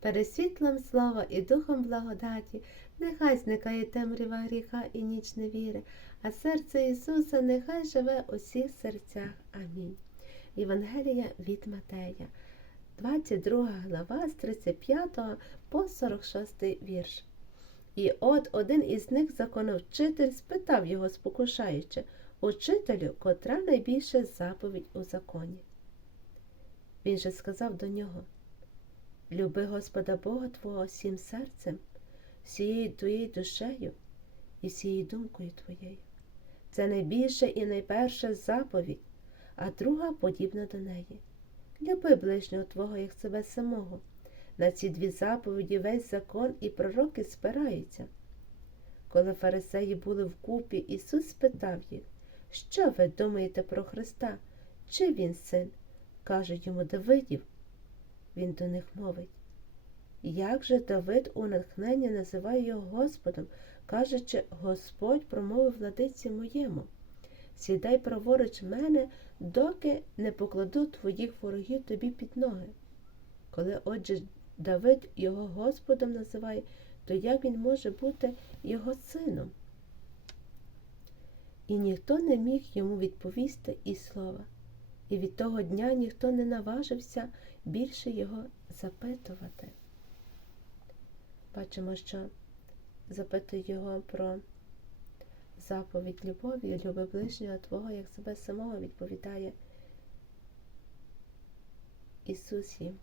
Перед світлом слова і духом благодаті, нехай зникає темрява гріха і ніч невіри, а серце Ісуса нехай живе у всіх серцях. Амінь. Євангелія від Матея, 22 глава з 35 по 46 вірш. І от один із них, законовчитель, спитав його, спокушаючи, учителю, котра найбільша заповідь у законі. Він же сказав до нього Люби Господа Бога Твого всім серцем, всією твоєю душею і всією думкою твоєю. Це найбільша і найперша заповідь, а друга подібна до неї. Люби ближнього Твого, як себе самого. На ці дві заповіді весь закон і пророки спираються. Коли фарисеї були вкупі, Ісус спитав їх, що ви думаєте про Христа? Чи він син? Кажуть йому Давидів. Він до них мовить. Як же Давид у натхнення називає його Господом, кажучи, Господь промовив владиці моєму. Сідай праворуч мене, доки не покладу твоїх ворогів тобі під ноги. Коли, отже, Давид його Господом називає, то як він може бути його сином? І ніхто не міг йому відповісти і слова, і від того дня ніхто не наважився більше його запитувати. Бачимо, що запитує його про заповідь любові, люби ближнього Твого, як себе самого відповідає Ісус їм.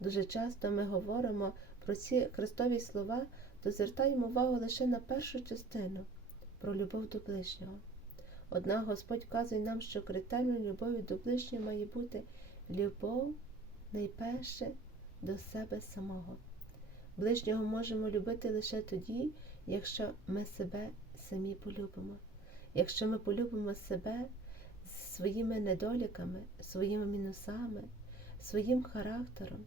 Дуже часто ми говоримо про ці Христові слова, то звертаємо увагу лише на першу частину про любов до ближнього. Однак Господь вказує нам, що критерієм любові до ближнього має бути любов найперше до себе самого. Ближнього можемо любити лише тоді, якщо ми себе самі полюбимо. Якщо ми полюбимо себе своїми недоліками, своїми мінусами, своїм характером,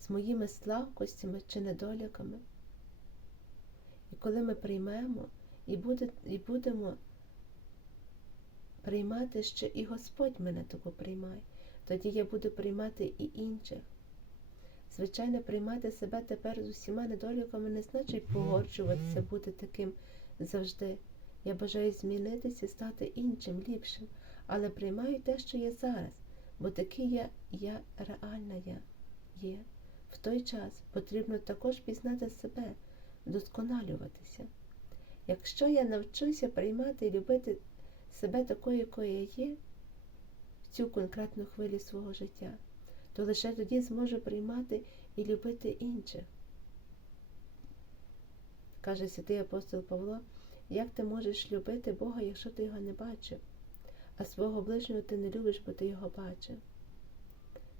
з моїми слабкостями чи недоліками. І коли ми приймемо і, буде, і будемо приймати, що і Господь мене таку приймає, тоді я буду приймати і інших. Звичайно, приймати себе тепер з усіма недоліками не значить погоджуватися, бути таким завжди. Я бажаю змінитися стати іншим, ліпшим, але приймаю те, що є зараз, бо такий я, я реальна я є. В той час потрібно також пізнати себе, досконалюватися. Якщо я навчуся приймати і любити себе такою, якою я є, в цю конкретну хвилю свого життя, то лише тоді зможу приймати і любити інших. Каже святий апостол Павло, як ти можеш любити Бога, якщо ти його не бачив, а свого ближнього ти не любиш, бо ти його бачив.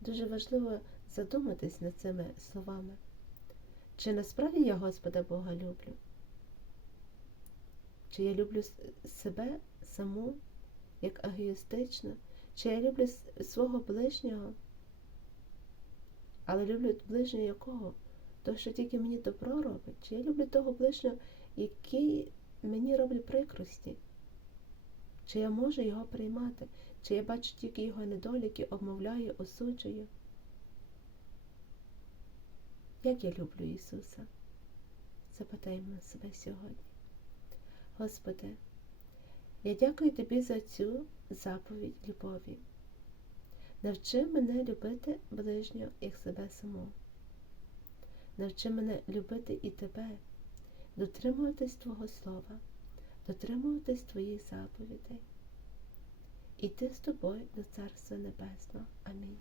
Дуже важливо задуматись над цими словами. Чи насправді я Господа Бога люблю? Чи я люблю себе саму, як егоїстично, чи я люблю свого ближнього, але люблю ближнього якого? Того, що тільки мені добро робить, чи я люблю того ближнього, який мені робить прикрості? Чи я можу його приймати, чи я бачу тільки його недоліки, обмовляю, осуджую? Як я люблю Ісуса? Запитаємо себе сьогодні. Господи, я дякую Тобі за цю заповідь любові. Навчи мене любити ближнього як себе самого. Навчи мене любити і Тебе, дотримуватись Твого Слова, дотримуватись Твоїх заповідей. Іти з тобою до Царства Небесного. Амінь.